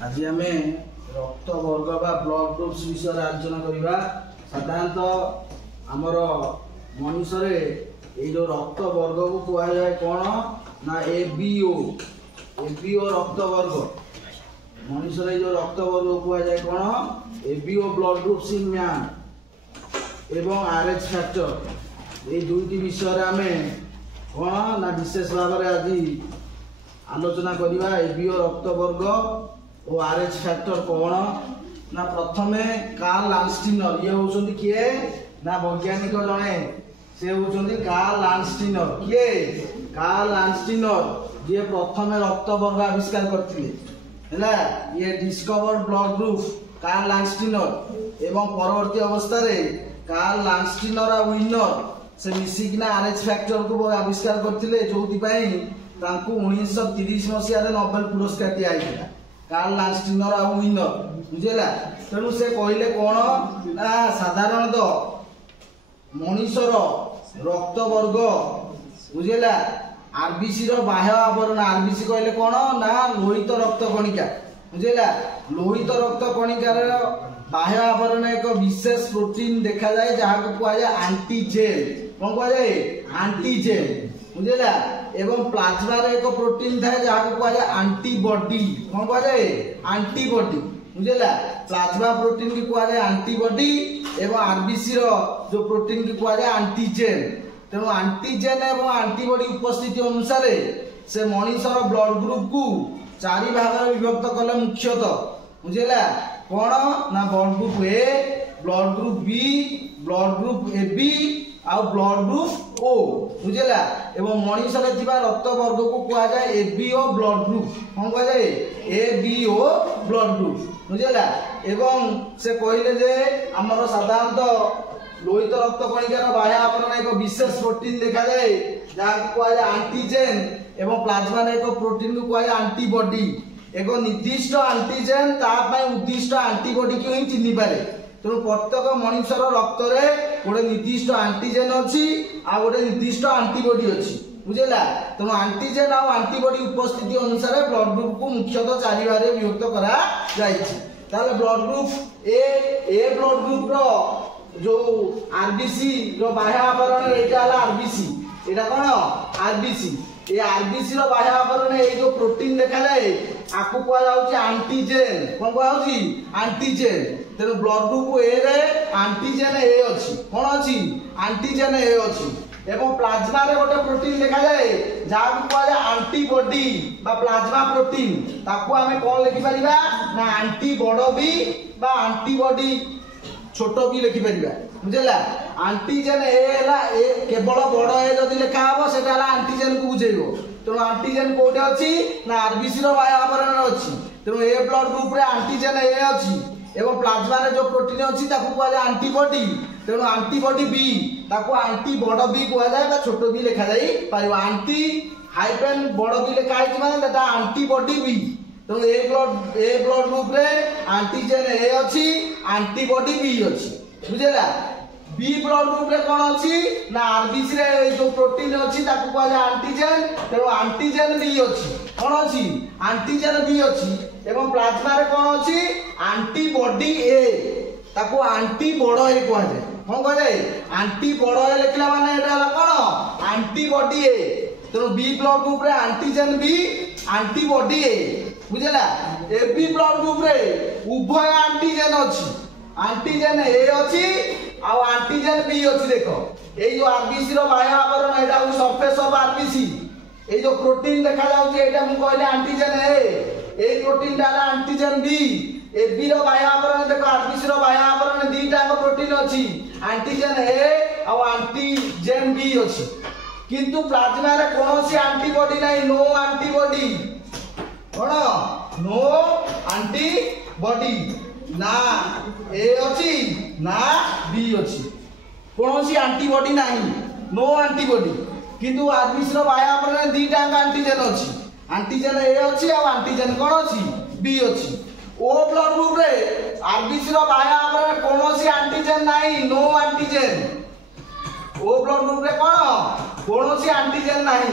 आज आम रक्त वर्ग बा ब्लड ग्रुप्स विषय आलोचना करवा। साधारणतः आमर मनुष्य जो रक्त वर्ग को कहुए कौन ना एबीओ रक्त वर्ग। मनुष्य जो रक्त वर्ग को कहुए कौन ABO blood groups in man एवं आरएच फैक्टर। ये दुईटी विषय आम कौन ना विशेष भाव में आज आलोचना करवा। एबीओ रक्त वर्ग और आरएच फैक्टर कौन ना प्रथमे कार्ल लांडस्टीनर ये होचंदी किए ना वैज्ञानिक जने से होचंदी कार्ल लांडस्टीनर। किए कार्ल लांडस्टीनर जे प्रथमे रक्त वर्ग आविष्कार करथिले हैला। ये डिस्कवर्ड ब्लड ग्रुप कार्ल लांडस्टीनर एवं परवर्ती अवस्था रे कार्ल लांडस्टीनर और विनर से मिसिकिना आरएच फैक्टर को आविष्कार करथिले जोथि पई तांकू 1930 मसिया रे नोबेल पुरस्कार दिया आइला। कार्ल लांडस्टीनर और विनर बुझेला। तेणु से कहले कौन साधारणतः मनुष्यर रक्त वर्ग बुझेला आरबीसी रो बाह्य आवरण। आरबीसी कहले कौन ना लोहित रक्त कणिका बुझेला। लोहित रक्त कणिकार बाह्य आवरण एक विशेष प्रोटीन देखा जाए जहाँ को कहा जाए एंटीजेन। कौन कहा जाए एंटीजेन बुझेला। एवं प्लाज्मा रे एक प्रोटीन था जहाँ को कहा जाए एंटीबॉडी। कौन कहा जाए एंटीबॉडी बुझेला। प्लाज्मा प्रोटीन की कहा जाए एंटीबॉडी एवं आरबीसी रो जो प्रोटीन की कहा जाए एंटीजेन। तेणु एंटीजेन एवं एंटीबॉडी उपस्थिति अनुसार से मनुष्यर ब्लड ग्रुप को 4 भाग में विभक्त कले मुख्यतः बुझेला। कौन ना blood group A, blood group B, blood group AB आउ ब्लड ग्रुप ओ बुझेला। एवं मनुष्य रक्त वर्ग को कहा जाए एबीओ ब्लड ग्रुप। कौन कहा जाए एबीओ ब्लड ग्रुप बुझेला। एवं से कहले जे हमर साधारणतः लोहित रक्त कणिकार बाह्य आवरण एक विशेष प्रोटीन देखा जाए जहाँ को कहा जाए एंटीजेन एवं प्लाज्मा रे एक प्रोटीन को कहा जाए एंटीबॉडी। एक निर्दिष्ट एंटीजेन तापाई उद्दिष्ट एंटीबॉडी को ही चिन्ह पारे। तेणु प्रत्येक मनुष्यर रक्त रे गोटे निर्दिष्ट एंटीजेन अच्छी आ गोटे निर्दिष्ट एंटीबॉडी अच्छी बुझेला। तेणु एंटीजेन आ एंटीबॉडी उपस्थिति अनुसार ब्लड ग्रुप को मुख्यतः 4 भाग में विभक्त करा जायछि। ताले blood group A blood group रो जो आरबीसी रो बाह्य आवरण एटा हला आरबीसी। एटा कोन आरबीसी। ए आरबीसी रो बाह्य आवरण ए जो प्रोटीन देखा जाए आकु कहा जाउची एंटीजेन। कोन कहा जाउची एंटीजेन। तेनु ब्लड ग्रुप ए रे एंटीजेन ए अछि। कोन अछि एंटीजेन ए अछि। एवं प्लाज्मा रे गोटे प्रोटीन देखा जाए जहाँ को कहा जाए एंटीबॉडी बा प्लाज्मा प्रोटीन। ताकू हमें कौन लिखि परिबा ना एंटीबॉडी बा एंटीबॉडी छोटो भी लिखि परिबा बुझेला। एंटीजेन ए हला ए केवल बड़ ए जदी लिखा हबो सेटा हला एंटीजेन को बुझेइबो। तेणु एंटीजेन कोठे अछि ना आरबीसी रो बाह्य आवरण अछि। तेणु ए ब्लड ग्रुप रे एंटीजेन ए अछि एवं प्लाज्मा रे जो प्रोटीन अछि ताकू कहा जाए एंटीबॉडी। तेणु एंटीबॉडी बी ताकू एंटीबॉडी बी कहा जाए बा छोटो भी लिखा जाई परिबा। एंटी हाइफेन बड़ भी लिखा आइछि माने एटा एंटीबॉडी बी। तेणु ए ब्लड ग्रुप रे एंटीजेन ए अछि एंटीबॉडी बी अछि बुझेला। बी ब्लड ग्रुप रे कोन अछि ना आरबीसी रे जो प्रोटीन अछि ताकू कहा जाए एंटीजेन। तेणु एंटीजेन बी अछि। कोन अछि एंटीजेन बी अछि। एवं प्लाज्मा रे कोन अछि एंटीबॉडी ए ताकू एंटीबॉडी ए कहा जाए। कोन कहा जाए एंटीबॉडी ए लिखला माने एटा हला कोन एंटीबॉडी ए। तेणु बी ब्लड ग्रुप रे एंटीजेन बी एंटीबॉडी ए बुझेला। एबी ब्लड ग्रुप रे उभय एंटीजेन अछि। एंटीजेन ए अछि आ एंटीजेन बी अछि। देखो ए जो आरबीसी रो बाह्य आवरण एटा हो सरफेस ऑफ आरबीसी। ए जो प्रोटीन देखा जाउछि एटा मु कहले एंटीजेन ए प्रोटीन डाला एंटीजेन बी। एबी रो बाह्य आवरण देखो आरबीसी रो बाह्य आवरण दीटा को प्रोटीन अछि एंटीजेन ए आ एंटीजेन बी अछि। किंतु प्लाज्मा रे कोनोसी एंटीबॉडी नाही नो एंटीबॉडी। कोन नो एंटीबॉडी ना ए अछि ना बी अछि। कोनोसी एंटीबॉडी नाही नो एंटीबॉडी। किंतु आरबीसी रो बाह्य आवरण दीटा एंटीजेन अछि। एंटीजेन ए अछि आ एंटीजेन कोन अछि बी अछि। ओ ब्लड ग्रुप रे आरबीसी रो बाह्य आवरण कोनोसी एंटीजेन नाही no antigen. O blood group रे कोन कोनोसी एंटीजेन नाही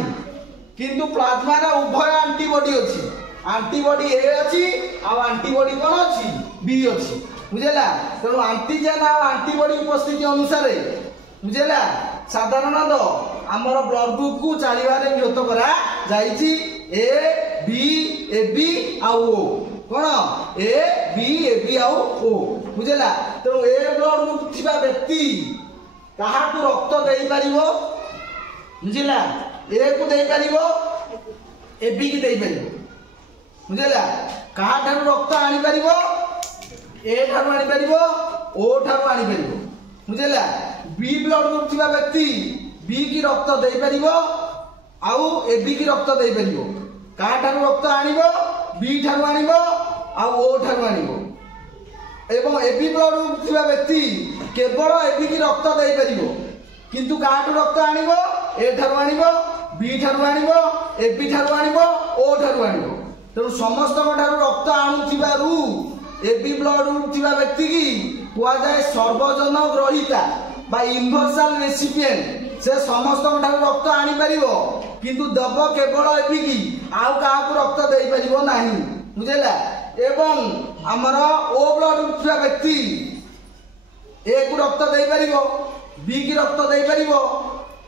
किंतु प्लाज्मा रे उभय एंटीबॉडी अछि। आंटीबॉडी ए अच्छी आ आंटीबॉडी कौन अच्छी बी अच्छी बुझेला तेणु आंटीजेन आ आंटीबॉडी उपस्थिति अनुसार बुझेला साधारणतः आमर ब्लड ग्रुप को चलिबारे नियत करा जाईची ए बी आ ओ कौन ए बी आ ओ बुझेला तेणु ए ब्लड ग्रुप थिबा व्यक्ति काहाकू रक्त देई परिबो बुझेला ए को देई परिबो ए बी की देई परिबो बुझेला काहा ठारू रक्त आनी परिबो ए ठारू आनी परिबो ओ ठारू आनी परिबो बुझेला बी ब्लड ग्रुप थिबा व्यक्ति बी की रक्त देई परिबो आउ ए बी की रक्त देई परिबो काहा ठारू रक्त आनिबो बी ठारू आनिबो आउ ओ ठारू आनिबो एवं ए बी ब्लड ग्रुप थिबा व्यक्ति केवल ए बी की रक्त देई परिबो किंतु काहाठू रक्त आनिबो ए ठारू आनिबो बी ठारू आनिबो ए बी ठारू आनिबो ओ ठारू आनिबो तेणु समस्त ठारू रक्त आणुथिबारु ए बी ब्लड ग्रुप थिबा व्यक्ति की कुआ जाए सर्वजन ग्रहिता बा यूनिवर्सल रेसिपिएंट से समस्त ठारू रक्त आनी परिबो किंतु दब केवल ए बी की आउ काहाकू रक्त देई परिबो नाही बुझेला एवं आमर ओ ब्लड ग्रुप थिबा व्यक्ति ए को रक्त देई परिबो बी की रक्त देई परिबो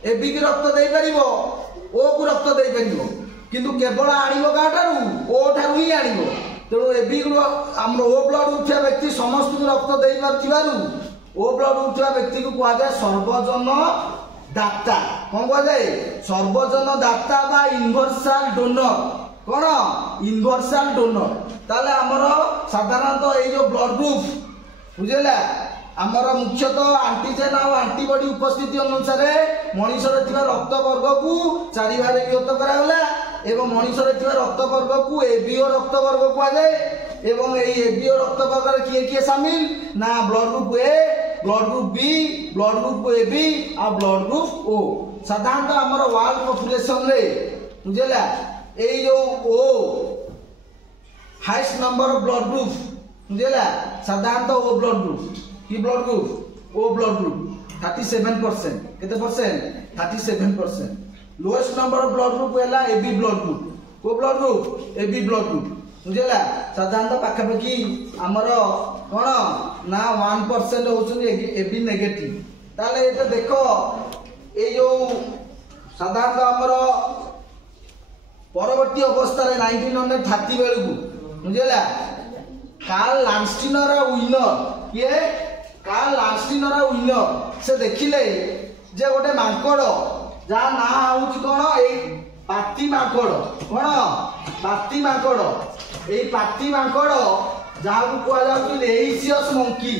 ए बी की रक्त देई परिबो ओ को रक्त देई परिबो किंतु केवल आनिबो काठारू ओ ठारू ही आनिबो तेणु ए बी आमर ओ ब्लड ग्रुप थिबा व्यक्ति समस्त को रक्त देई पारथिबारु ओ ब्लड ग्रुप थिबा व्यक्ति को कुआ जाय सर्वजन दाता कौन कुआ जाय सर्वजन दाता बा यूनिवर्सल डोनर कौन यूनिवर्सल डोनर ताले आमर साधारणतः ए जो ब्लड ग्रुप बुझेला आमर मुख्यतः आंटीजेन और आंटीबॉडी उपस्थिति अनुसार मनुष्य थिबा रक्त वर्ग को चारि भागे विभक्त करागला एवं मनुष्य थिबा रक्त वर्ग को एबीओ रक्त वर्ग कुआ जाय एवं ए एबीओ रक्त वर्ग रे किए किए शामिल ना blood group A blood group B blood group AB और ब्लड ग्रुप ओ साधारणतः आमर वर्ल्ड पॉपुलेशन रे बुझेला ए जो ओ highest number of blood group बुझेला साधारणतः ओ ब्लड ग्रुप की blood group O blood group 37% केते percent 37% lowest number of blood group हैला एबी ब्लड ग्रुप को blood group AB blood group बुझेला साधारणतः पाखापाखि आमर कोन ना 1% होउछन एबी नेगेटिव ताले एते देखो ए जो साधारणतः आमर परवर्ती अवस्था रे 1930 बेलू बुझेला कार्ल लांगस्टीनर विनर किए कार्ल लांगस्टीनर विनर से देखिले जे गोटे मांकड़ जहाँ ना हूँ कौन ए पाती मांकड़ कौन पाती मांकड़ ए पाती मांकड़ जहाँ को कुआ जाउची रेइसियस मंकी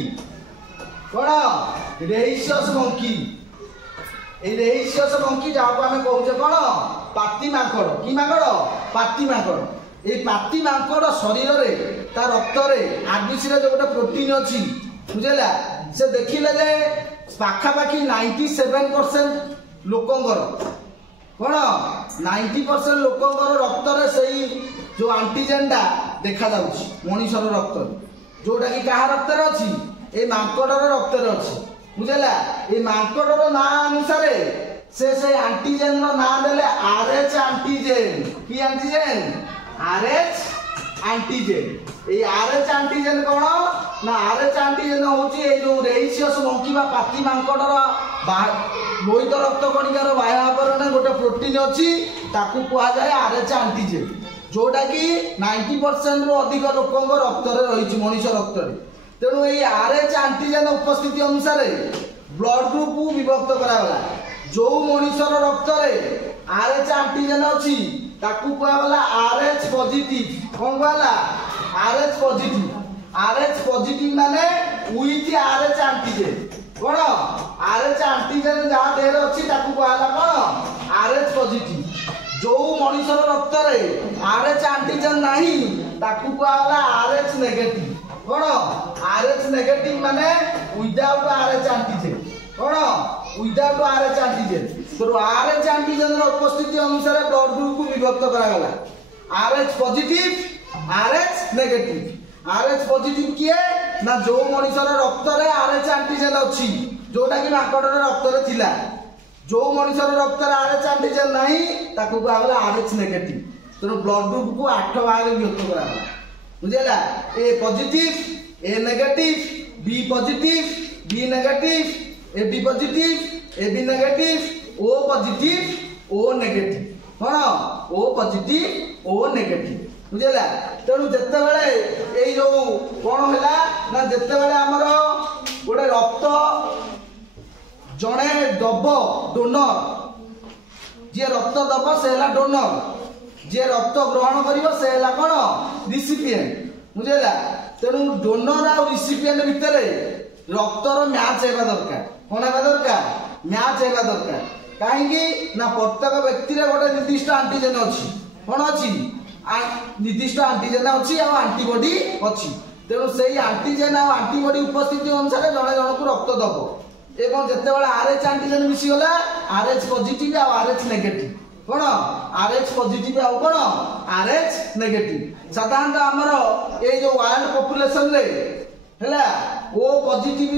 कौन रेइसियस मंकी ए रेइसियस मंकी जहाँ को आमे कहूचे कौन पाती मांकड़ की मांकड़ पाती मांकड़ ए पाती मांकड़ शरीर रे ता रक्त रे आरबीसी रे जो गोटे प्रोटीन अछि बुझेला से देखिले जे पाखापाखि 97% लोकंगर कौन 90% लोकंगर रक्त रे सही जो एंटीजेन डा देखा जाउछि मनुष्यर रक्त जोटा कि कहा रक्त रे अछि ए मांकड़ रे रक्त रे अछि बुझेला ए मांकड़ रो ना अनुसार से एंटीजेन रो ना देले आरएच एंटीजेन की एंटीजेन आरएच एंटीजेन ए आरएच एंटीजेन कौन ना आरएच एंटीजेन होची ए जो रेइसियस मंकी बा पाती मांकड़र लोहित रक्त कणिकार बाह्य आवरण गोटे प्रोटीन अछि ताकू कुआ जाय आरएच एंटीजेन जोटा कि 90% रो अधिक लोकंग रक्त रे रहिछि मनुष्य रक्त रे तेणु ए आरएच एंटीजेन उपस्थिति अनुसार ब्लड ग्रुप को विभक्त करागला जो मनुष्यर रक्त रे आरएच एंटीजेन अछि ताकू कुआगला आरएच पॉजिटिव कौन कहला आरएच पॉजिटिव माने विथ आरएच एंटीजेन कौन आरएच एंटीजेन जहाँ देह अच्छी ताकू कहला कौन आरएच पॉजिटिव जो मनुष्यर रक्त रे आरएच एंटीजेन नाही ताकू कहला आरएच नेगेटिव कौन आरएच नेगेटिव माने विदाउट आरएच एंटीजेन कौन विदाउट आरएच एंटीजेन तो आरएच एंटीजेन रो उपस्थिति अनुसार ब्लड ग्रुप को विभक्त करा गला RH positive RH negative RH positive किए ना जो मनुष्यर रक्त रे आरएच एंटीजेन अछि जोटा कि माकड़ रे रक्त रे थिला जो मनुष्यर रक्त रे आरएच एंटीजेन नाही ताकू कहला आरएच नेगेटिव तेणु ब्लड ग्रुप को 8 भाग विभक्त करा बुझेला A positive A negative B positive B negative A B positive A B negative O positive O negative कौन ओ पॉजिटिव ओ नेगेटिव बुझेला तेणु जिते बड़े ये जो कौन है ना जिते बड़े आमर गोटे रक्त जड़े दब डोनर जी रक्त दब से डोनर जी रक्त ग्रहण कर से कौन रिसिपिएंट बुझेगा तेणु डोनर आ रिसिपिएंट भितर रक्तर मैच होगा दरकार कौन होगा दरकार मैच होगा दरकार कहीं ना प्रत्येक व्यक्ति गोटे निर्दिष्ट आंटीजेन अच्छी कौन अच्छी निर्दिष्ट आंटीजेन अच्छी आंटीबॉडी अच्छी तेणु से आंटीजेन आ आंटीबॉडी उपस्थिति अनुसार जड़े जनक रक्त दब एवं जिते बड़े आरएच आंटीजेन मिसीगला आरएच पॉजिटिव आ आरएच नेगेटिव कौन आरएच पॉजिटिव आ कौन आरएच नेगेटिव साधारणतः आमर ये जो वर्ल्ड पॉपुलेशन रे हैला ओ पॉजिटिव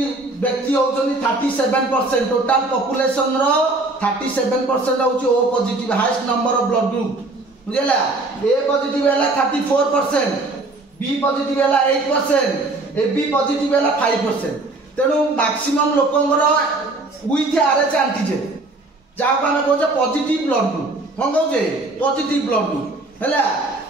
व्यक्ति होचनी 37% टोटल पॉपुलेशन रो 37% होची O positive highest number of blood group बुझेला ए पॉजिटिव हैला 34% बी पॉजिटिव हैला 8% ए बी पॉजिटिव हैला 5% तेणु मैक्सिमम लोकंगर विथ आरएच एंटीजन जहाँ को आम कहे पॉजिटिव ब्लड ग्रुप कौन कहे पॉजिटिव ब्लड ग्रुप है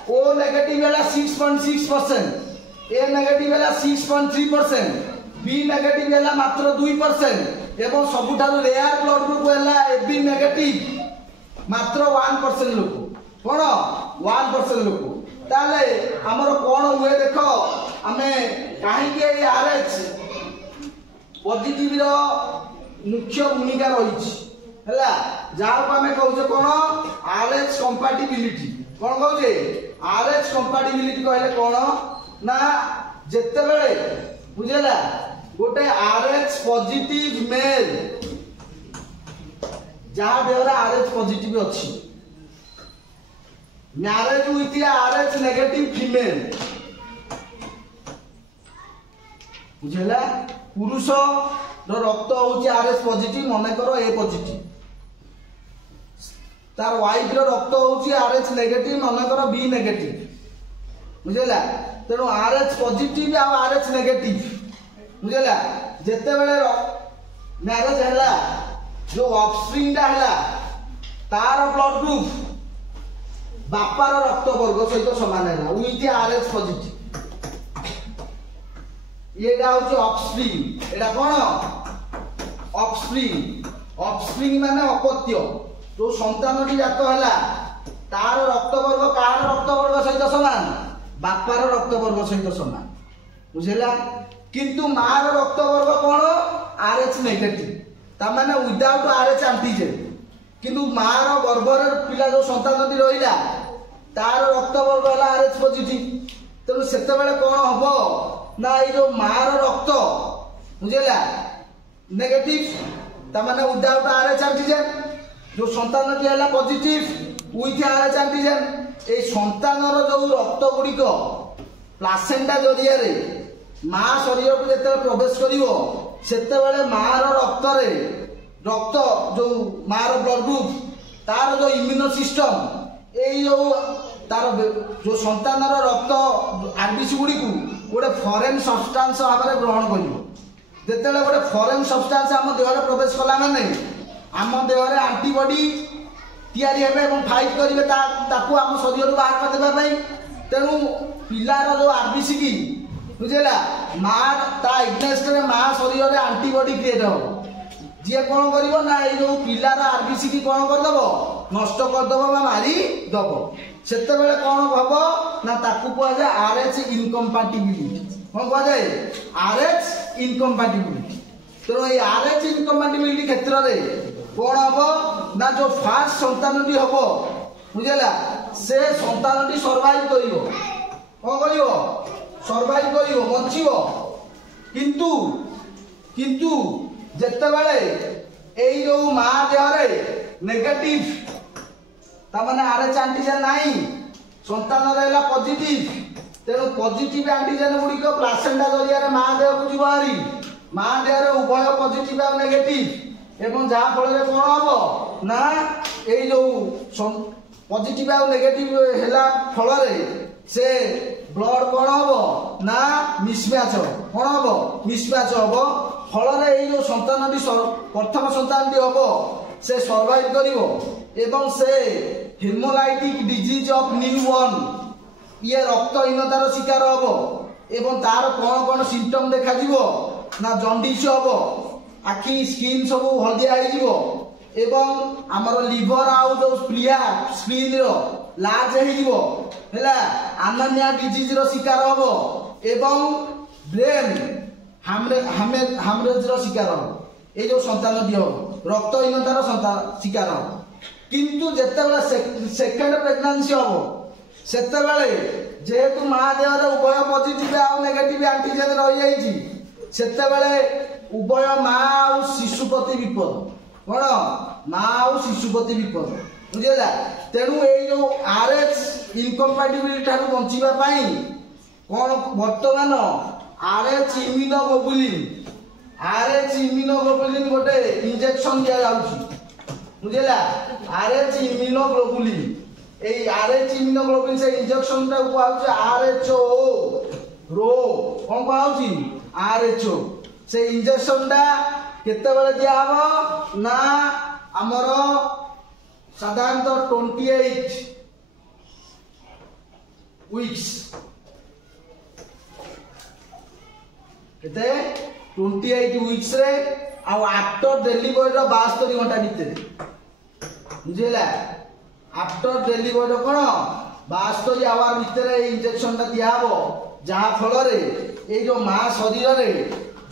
ओ नेगेटिव है 6.6% ए नेगेटिव है 6.3% बी नेगेटिव है मात्र 2% एवं सबुठारु रेयर ब्लड ग्रुप है ए बी नेगेटिव मात्र 1% लोक कौन 1% लोक ताले आमर कौन हुए देख आमे कहीं आरएच पॉजिटिव रो मुख्य भूमिका रही है जहाँ को आम कहे कौन आरएच कंपैटिबिलिटी कौन कहे आरएच कंपैटिबिलिटी कहले कौन ना जिते बड़े बुझेला गोटे आरएच पॉजिटिव मेल जहाँ देहर आरएच पॉजिटिव अच्छी marriage with RH negative female बुझेला पुरुष रक्त हूँ आरएच पॉजिटिव मन कर ए पॉजिटिव तार वाइफ रक्त हूँ आरएच नेगेटिव मन कर बी नेगेटिव बुझेला तेणु आरएच पॉजिटिव आ आरएच नेगेटिव बुझेला जिते बड़े मैरिज है जो ऑफस्प्रिंग है तार ब्लड ग्रुप बापार रक्त वर्ग सहित सामान है विथ आरएच पॉजिटिव ये ऑफस्प्रिंग एटा कौन ऑफस्प्रिंग माने अपत्य जो संतानटी जात है तार रक्त वर्ग कार रक्त वर्ग सहित सामान बापार रक्त वर्ग सहित सामान बुझेला किंतु मार रक्त वर्ग कौन आरएच नेगेटिव तामाने विदाउट आरएच एंटीजन किंतु मार गर्भर पिला जो संतानटी रहिला तार रक्त वर्ग है आरएच पॉजिटिव तेणु सेते बेले कौन हम ना ये जो मार रक्त बुझेला नेगेटिव तामाने विदाउट आरएच एंटीजन जो संतानटी है पॉजिटिव विथ आरएच एंटीजन ए संतानर जो रक्त गुड़िक प्लासेंटा जरिया रे माँ शरीर को जिते प्रवेश करिवो सेते बेले मार रक्त रे रक्त जो मार ब्लड ग्रुप तार जो इम्यूनो सिस्टम ए जो तार जो संतानर रक्त आरबीसी गुड़ी को गोटे फरेन सब्सटेंस भाव में ग्रहण कर गोटे फरेन सब्सटेंस आम देह प्रवेश कला माने आम देह आंटीबॉडी तैयारी हेबे फाइट करेंगे आम शरीर बाहर करदेवाई तेणु पिलार जो आरबीसी की बुझेगा माँ ता इग्नेस्ट माँ शरीर में आंटीबॉडी क्रिएट हो जी कौन कर ना ये जो पिलार आरबीसी की कौन करदेव नष्ट करदेव मारी दब से कौन हम ना कहुए आरएच इनकम्पैटिबिलिटी कौन कहुए आरएच इनकम्पैटिबिलिटी तेणु ये आरएच इनकम्पैटिबिलिटी क्षेत्र में कौन हम ना जो फास्ट संतानटी हम बुझेगा से संतानटी सर्वाइव कर कौन कर सर्वाइव कर बंचब किंतु किंतु जिते बड़े यही जो माँ देहरे नेगेटिव तामाने आरएच एंटीजन नहीं संतान रहा पॉजिटिव तेणु पॉजिटिव एंटीजन गुड़िक प्लासेंटा जरिया माँ देह को जीव हारी माँ देह उभय पॉजिटिव और नेगेटिव एवं जहाँ फल कौन हम ना यही जो पॉजिटिव आउ नेगेटिव हैला फल से ब्लड कौन हम ना मिसमैच हम कौन हम मिसमैच हम फल जो संतान प्रथम संतान हम से सर्वाइव करिवो एवं से हेमोलाइटिक डिजीज ऑफ न्यूबॉर्न ये रक्तहीनतार शिकार हम एवं तार कौन कौन सिम्पटम देखा जीवो ना जंडिस हम आखि स्किन सब हलदिया हो एवं आमर लिवर आउ जो प्रिया स्क्रीन रो लार्ज हो आनामिया डिजीज रो शिकार हम एवं ब्रेन हामरेज रो शिकार हम ये जो संतान दियो रक्तहीनतार संतान शिकार हम किंतु जेते सेकेंड प्रेगनेंसी हम सेते जेहेतु माँ देहर उभय पॉजिटिव आउ नेगेटिव एंटीजन रही जाइए सेते उभय माँ आउ शिशु प्रति विपद कौन माँ आउ शिशु प्रति विपद बुझेगा तेणु ये जो आरएच इनकम्पैटिबिलिटी ठारू बंचिबा पाई कौन वर्तमान आरएच इम्यूनोग्लोबुलिन गोटे इंजेक्शन दिया जाउची बुझेला RH immunoglobulin A RH immunoglobulin से इंजेक्शन टा कुआउची आरएचओ रो कौन कुआउची आरएचओ से इंजेक्शन टा केते बेले दिया हबो ना हमर साधारणतः 28 वीक्स केते 28 वीक्स रे आ आफ्टर डिलीवरी रो 72 घंटा भीतर बुझिला आफ्टर डिलीवरी कौन 72 आवर भीतर इंजेक्शन टा दिया हबो जहा फल रे ए जो मां शरीर रे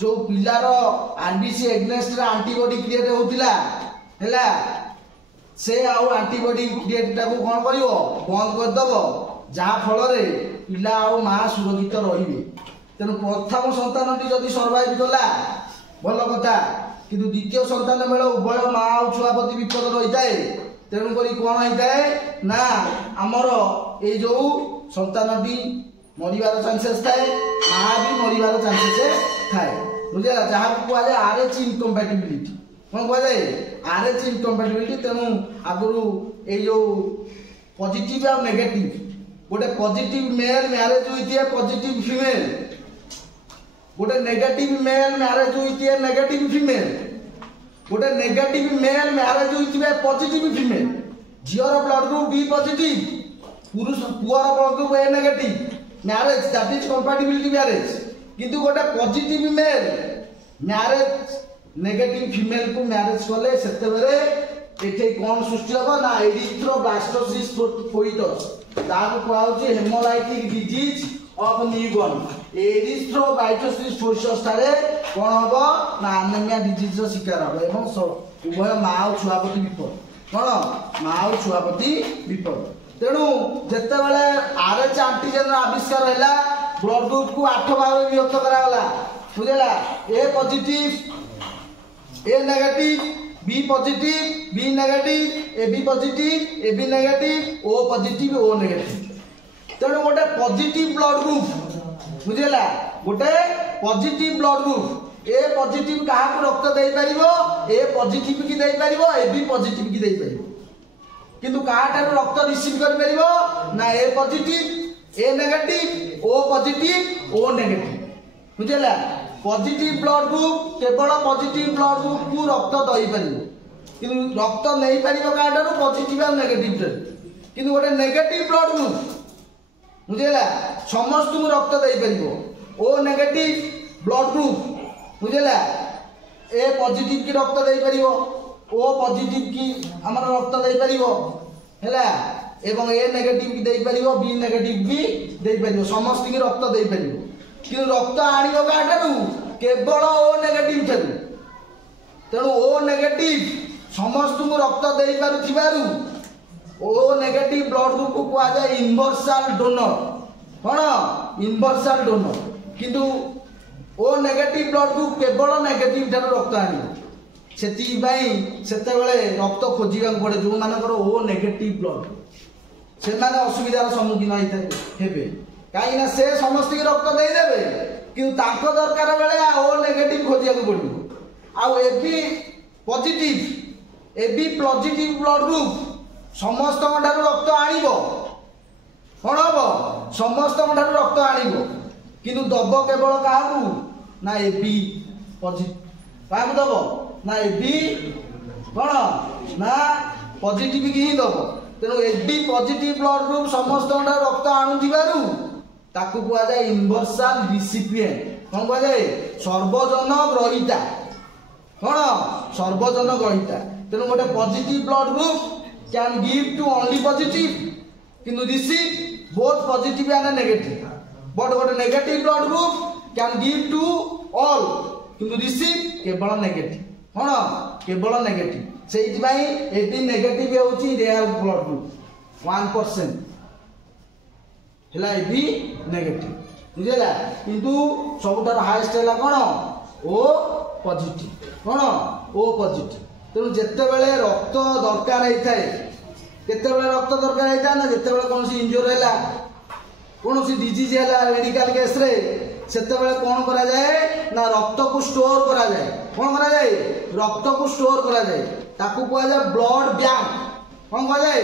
जो पिलार आरबीसी एग्नेस्ट एंटीबॉडी क्रिएट होतिला हैला से आउ एंटीबॉडी क्रिएट टाको कोन करिवो बंद कर दबो जहा फल रे पिला आउ मां सुरक्षित रहिबे तेनु प्रथम संतानटी जदि सर्वाइव कला भल कथा किंतु द्वितीय संतान बेले उभय मां आउ छुआ प्रति विपद रही जाए तेणु करी कौन होता है ना आमर ये जो संतानटी मरिबार चांसेस थाए माँ भी मरिबार चांसेस थाए बुझेगा जहाँ कह जाए आरएच इनकम्पैटिबिलिटी कौन कह जाए आरएच इनकम्पैटिबिलिटी तेणु आगुरी ये जो पॉजिटिव और नेगेटिव गोटे पॉजिटिव मेल मैरिज होती पॉजिटिव फीमेल गोटे नेगेटिव मेल मैरिज होती नेगेटिव फीमेल गोटे नेगेटिव मेल मैरिज होती पॉजिटिव फीमेल झीर ब्लड ग्रुप बी पॉजिटिव पुरुष पुअर blood group A negative marriage that is compatibility marriage किंतु गोटे positive male marriage negative female को मैरिज कले सेते बेरे एठे कोन सृष्टि होबो ना एरिथ्रोब्लास्टोसिस फोइटस ताको कहउची haemolytic disease of newborn erythroblastosis foetus तारे कोन होबो ना एनीमिया डिजीज रो शिकार होबो एवं उभय मां और छुआ प्रति विपद कोन मां और छुआ प्रति विपद तेणु जेते बेले आरएच एंटीजन आविष्कार हैला ब्लड ग्रुप को 8 भाग में विभक्त करा गला बुझेला A positive A negative B positive B negative A B positive A B negative O positive O negative तेणु गोटे पॉजिटिव ब्लड ग्रुप बुझेला गोटे positive blood group A positive कहा को रक्त दे परिबो ए पॉजिटिव की दे परिबो ए बी पॉजिटिव की दे परिबो किंतु कहा ठारू रक्त रिसीव कर परिबो ना A positive A negative O positive O negative बुझेला पॉजिटिव ब्लड ग्रुप केवल पॉजिटिव ब्लड ग्रुप को रक्त दई परिबो किंतु रक्त नहीं परिबो कहा ठारू पॉजिटिव और नेगेटिव रे किंतु गोटे नेगेटिव ब्लड ग्रुप बुझेला समस्त को रक्त दई परिबो ओ नेगेटिव ब्लड ग्रुप बुझेला ए पॉजिटिव की रक्त दई परिबो ओ पॉजिटिव की हमर रक्त दे परिबो हैला एवं ए नेगेटिव की दे परिबो बी नेगेटिव भी दे परिबो समस्त की रक्त दे परिबो कि रक्त आनिबो काटारू केवल ओ नेगेटिव थारू तेणु ओ नेगेटिव समस्त को रक्त दे पारुथिबारू ओ नेगेटिव ब्लड ग्रुप को कहा जाए यूनिवर्सल डोनर कोन यूनिवर्सल डोनर किंतु ओ नेगेटिव ब्लड ग्रुप केवल नेगेटिव थारू रक्त आनिबो रक्त खोजा पड़े जो मानकर ओ नेगेटिव ब्लड से असुविधार सम्मुखीन होते कहीं से समस्त रक्त देदेवे कि दरकार बेले ओ नेगेटिव खोजा पड़ो आबी positive AB positive blood group समस्त रक्त आनिब कौन हम समस्त रक्त आनिब किंतु दब केवल क्या ना एबी पॉजिटिव क्या दब ना एबी कौन ना पॉजिटिव की ही दब तेणु एबी पॉजिटिव ब्लड ग्रुप समस्त रक्त आणुथिबारु ताकू कुआ जाए यूनिवर्सल रिसिपिएंट कौन कुआ जाए सर्वजन ग्रहीता कौन सर्वजन ग्रहीता तेणु गोटे positive blood group can give to only positive किंतु receive both positive and negative but गोटे negative blood group can give to all किंतु रिसीव केवल नेगेटिव कौन केवल नेगेटिव से एटी नेगेटिव होची रेयर ब्लड ग्रुप 1% हेला एबी नेगेटिव बुझेला किंतु सबुठार हाईएस्ट हैला कौन ओ पॉजिटिव कौन ओ पॉजिटिव तेणु जिते बेले रक्त दरकार होता है केते बेले रक्त दरकार होता है ना जिते बेले कौन इंजुरी है कौन डिजीज है मेडिकल केस रे सेते बेले कौन करा जाए ना रक्त को स्टोर करा जाए कौन करा जाए रक्त को स्टोर करा जाए ताकू कहा जाए ब्लड बैंक कौन कहा जाए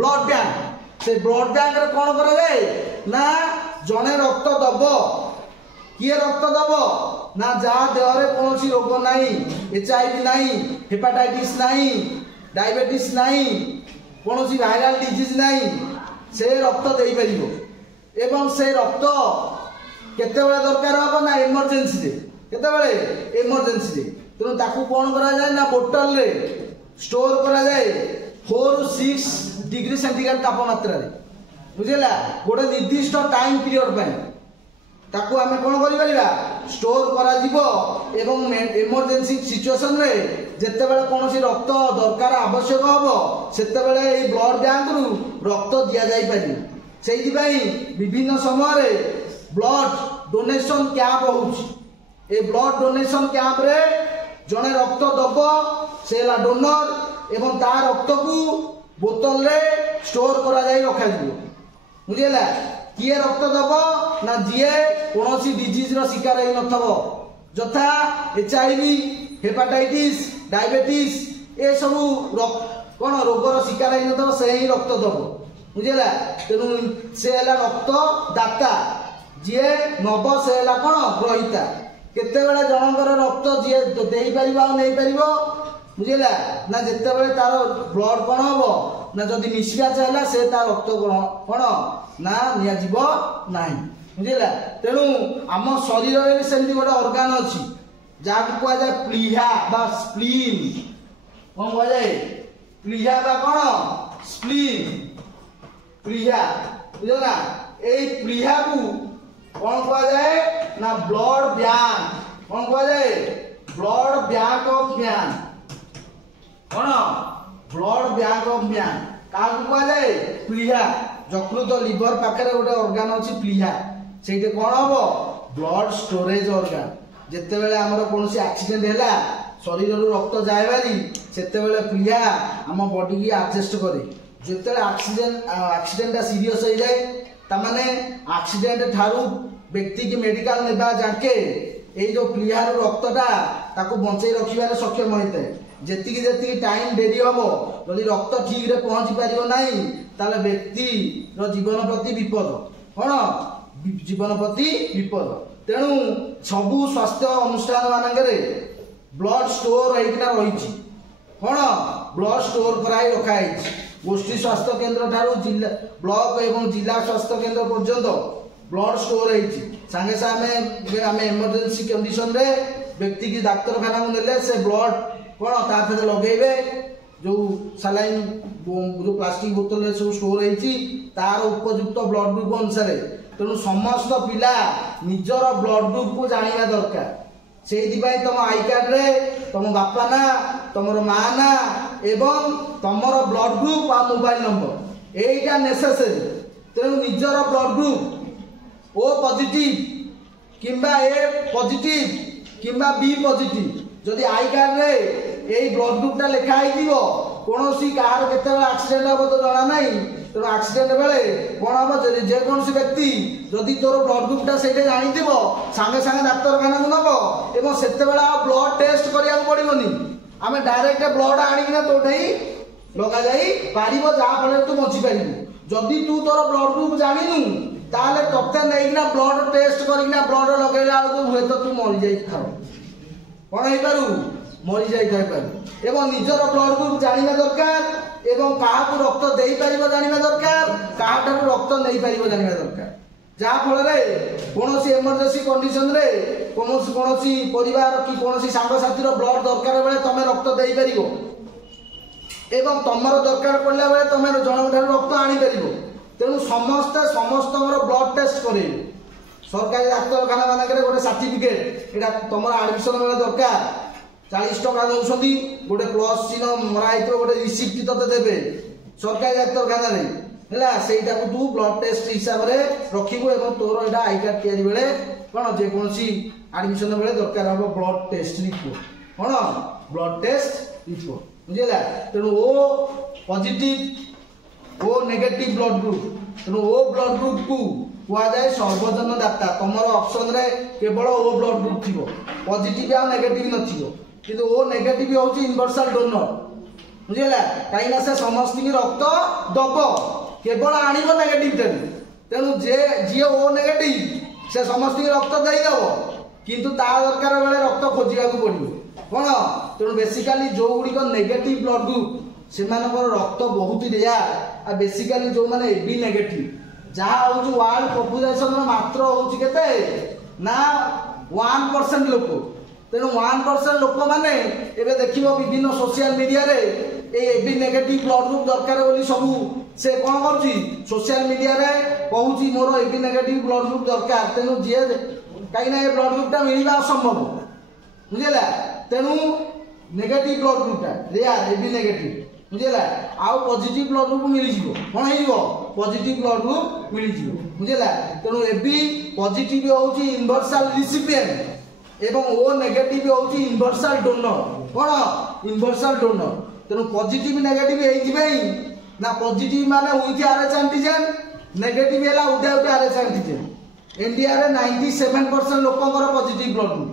ब्लड बैंक से ब्लड बैंक रे कौन करा जाए ना जने रक्त दब किए रक्त दब ना जहाँ देह कौन रोग नहीं HIV नहीं हेपाटाइटिस नहीं डायबिटीज नहीं कौन वायरल डिजीज नहीं से रक्त दे पार एवं से रक्त केतेबेले दरकार हम ना इमरजेंसी रे केतेबेले इमरजेंसी रे तेणु ताकू कौन करा जाए ना बोतल रे स्टोर करा जाए 4 to 6 डिग्री सेंटीग्रेड तापमात्रा रे बुझेला गोटे निर्दिष्ट टाइम पीरियड पे ताकू आमे कौन करि परिबा स्टोर करा जीवो एवं इमरजेंसी सिचुएशन रे जेतेबेले कोनोसी रक्त दरकार आवश्यक हबो सेतेबेले ए ब्लड बैंक रु रक्त दिया जाई पारि सेहि पई विभिन्न समय रे ब्लड डोनेशन कैंप होउची ए ब्लड डोनेशन कैंप रे जने रक्त दब से ला डोनर एवं ता रक्त को बोतल रे स्टोर करा जाई रखा जीवो बुझेला किए रक्त दब ना जीए कौन डिजीज रो शिकार हो नथबो जथा HIV हेपाटाइटिस डायबिटीज ए सब कौन रोगर शिकार हो नथबो से ही रक्त दब बुझेला तेणु से रक्त दाता जीए नब से कौन ग्रहीता केतेबेले जनकर रक्त जीए दे पार नहीं पार बुझेला ना जितेबेले तार ब्लड कौन हम ना जदि मिसम्याच है से तार रक्त कौन ना नियाजिब नहीं बुझेला तेणु आम शरीर में सेमती गोटे ऑर्गन अच्छी जहाँ कह जाए प्लीहा बा स्प्लीन कौन कह जाए प्लीहा बा कौन स्प्लीन प्लीहा बुझेला ए प्लीहा को कौन कह जाए ना ब्लड बैंक कौन कह जाए ब्लड बैंक ऑफ मैन कौन ब्लड बैंक ऑफ मैन क्या कह जाए प्लीहा यकृत लिवर पाखे गोटे ऑर्गन अच्छी प्लीहा से कौन हम ब्लड स्टोरेज ऑर्गन जितेबेले आमर कौन एक्सीडेंट है शरीर रक्त जाए बारी से प्लीहा आम बॉडी की एडजस्ट करे जिते एक्सीडेंट सीरीयस हो जाए तमाने एक्सीडेंट ठारू व्यक्ति की मेडिकल नेबा जाके ये जो प्लीहार रक्तटा ताको बंचाई रखिबार सक्षम होता है जेतिकी टाइम डेरी हम जदि रक्त ठीक रे पहुंची पारिबो नहीं ताले व्यक्ति रो जीवन प्रति विपद कौन जीवन प्रति विपद तेणु सबु स्वास्थ्य अनुष्ठान मानक ब्लड स्टोर होइकिना रही कौन ब्लड स्टोर कराई रखा गोष्ठी स्वास्थ्य केन्द्र ठारू जिला ब्लॉक एवं जिला स्वास्थ्य केन्द्र पर्यंत ब्लड स्टोर होइछि संगे संगे आमे इमरजेंसी कंडीशन रे व्यक्ति की डाक्तरखाना को नेले से ब्लड कौन तार लगेबे जो सालाइन जो प्लास्टिक बोतल रे सब स्टोर होइछि तार उपयुक्त ब्लड ग्रुप अनुसार तेणु समस्त पिला निजर ब्लड ग्रुप को जानिबा दरकार से तुम आई कार्ड रे तुम बापा ना तुम माँ ना एवं तुमर ब्लड ग्रुप आ मोबाइल नंबर यहीटा नेसेसरी तेणु निजर ब्लड ग्रुप ओ पॉजिटिव किंबा ए पॉजिटिव किंबा बी पॉजिटिव जदि आई कार्ड रे यही ब्लड ग्रुपटा लिखाई कौन कहार केतेबेले एक्सीडेंट हम तो जना नहीं तेणु एक्सीडेंट बेले कौन हम जेकोसी व्यक्ति जदि तोर ब्लड ग्रुपटा से जानी सांगे सांगे डाक्तरखाना को नब एवं से ब्लड टेस्ट करा पड़ोनी आम डायरेक्ट ब्लड आणिकिना तोटे लगा जाई पारिबो जा फले तू बंची पारिबो जदि तू तोर ब्लड ग्रुप जानिनु ताले तते नेइना ब्लड टेस्ट करिना ब्लड लगेला को हुए तो तू मरि जाई थाओ कोन हे पारु मरि जाई थाई पारु एवं निजर ब्लड ग्रुप जानिबा दरकार एवं काहा को रक्त देई पारिबो जानिबा दरकार काहा ठारू रक्त नेई पारिबो जानिबा दरकार जा फल रे कोनोसी इमरजेंसी कंडीशन रे कोनोसी परिवार की कोनोसी सांग साथी रो ब्लड दरकार बेले तमे रक्त देई पारिबो एवं तमर दरकार पड़ला बेले तमे जण ठारू रक्त आनी पारिबो तेणु समस्त ब्लड टेस्ट करे सरकारी डाक्तरखाना मानक गोटे सर्टिफिकेट एटा तुम एडमिशन बेले दरकार 40 टका दौरान गोटे प्लस चिन्ह मराई गोटे रिसिप्ट तते देवे सरकारी डाक्तरखाना है सेटा को तू ब्लड टेस्ट हिसाब से रखिबो एवं तोर एटा आई कार्ड तैयारी बेले कोन जे कोनसी एडमिशन बेले दरकार हम ब्लड टेस्ट रिपोर्ट कोन ब्लड टेस्ट रिपोर्ट बुझिला तेणु O positive O negative blood group तेणु ओ ब्लड ग्रुप को हुआ जाए सर्वजन दाता तुमर ऑप्शन रे केवल ओ ब्लड ग्रुप थी पॉजिटिव या नेगेटिव नथिबो किंतु ओ नेगेटिव होची यूनिवर्सल डोनर बुझिला काईना से समस्त की रक्त दब केवल आनिबो नेगेटिव तेणु जे जे ओ नेगेटिव से समस्त की रक्त देई दबो किंतु ता दरकार बेले रक्त खोजिबा को पड़िबो कोन तेणु बेसिकली जो गुडी को नेगेटिव ब्लड ग्रुप सेमानकर रक्त बहुत रेयर आ बेसिकली जो माने एबी नेगेटिव जहा होची वर्ल्ड पॉपुलेशन मात्र होची केते ना 1% लोक तेणु 1% लोक माने एबे देखिबो विभिन्न सोशल मीडिया रे ए एबी नेगेटिव ब्लड ग्रुप दरकार बोली सब से कोन करची सोशल मीडिया रे कहूची मोर एबी नेगेटिव ब्लड ग्रुप दरकार तेणु जे काईना ए ब्लड ग्रुप ता मिलिबा असंभव बुझिला तेणु नेगेटिव ब्लड ग्रुप ता रेयर एबी नेगेटिव बुझिला आउ पॉजिटिव ब्लड ग्रुप मिली जिवो कोन हेइबो पॉजिटिव ब्लड ग्रुप मिली जिवो बुझिला तेणु एबी पॉजिटिव होउची यूनिवर्सल रिसिपिएंट एवं ओ नेगेटिव होउची यूनिवर्सल डोनर कोन यूनिवर्सल डोनर तेणु पॉजिटिव नेगेटिव हेइ जिबेई ना पॉजिटिव माने विथ आरएच एंटीजन नेगेटिव हैला विदाउट आरएच एंटीजन इंडिया रे 97% लोकंकर पॉजिटिव ब्लड ग्रुप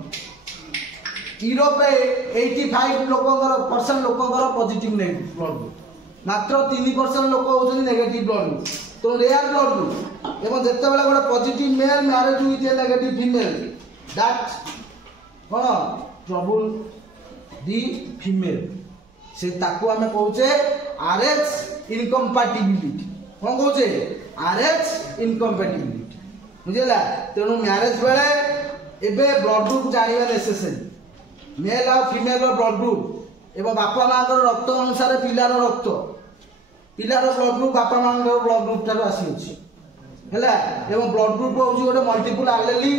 यूरोप रे 85% लोकंकर पॉजिटिव ब्लड ग्रुप मात्र 3% लोक होउछन नेगेटिव ब्लड ग्रुप तो रेयर ब्लड ग्रुप एवं जत्ते बेला गोटे positive male marriage with a negative female that कोन ट्रबल दी फीमेल से ताको हमें कहूचे आरएच इनकम्पैटिबिलिटी कोन कहूचे आरएच इनकम्पैटिबिलिटी बुझिला तेणु मैरिज बेले एबे ब्लड ग्रुप जानिबा नेसेसरी मेल और फीमेल ब्लड ग्रुप एवं बापा माँ रक्त अनुसार पिलार रक्त पिलार ब्लड ग्रुप बापा माँ ब्लड ग्रुप ठार आसी एवं ब्लड ग्रुप हूँ गोटे मल्टीपल आलेली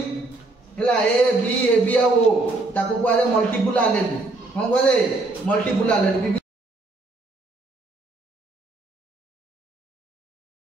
ए बी आ ओ ताको कहले मल्टीपल आलेली कौन कहले मल्टीपल आलेली